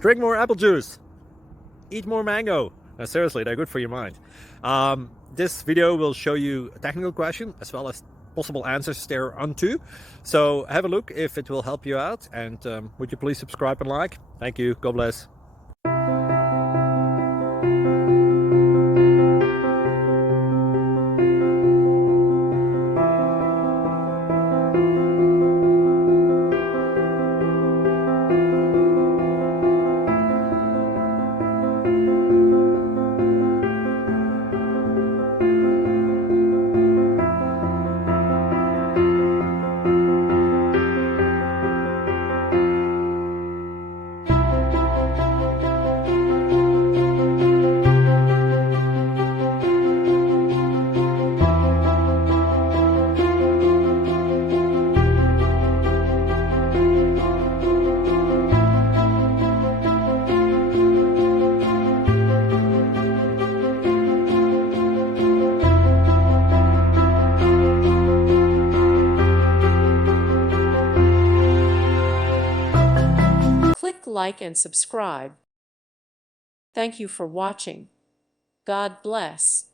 Drink more apple juice. Eat more mango. Seriously, they're good for your mind. This video will show you a technical question as well as possible answers thereunto. So have a look if it will help you out, and would you please subscribe and like? Thank you. God bless. Click like and subscribe. Thank you for watching. God bless.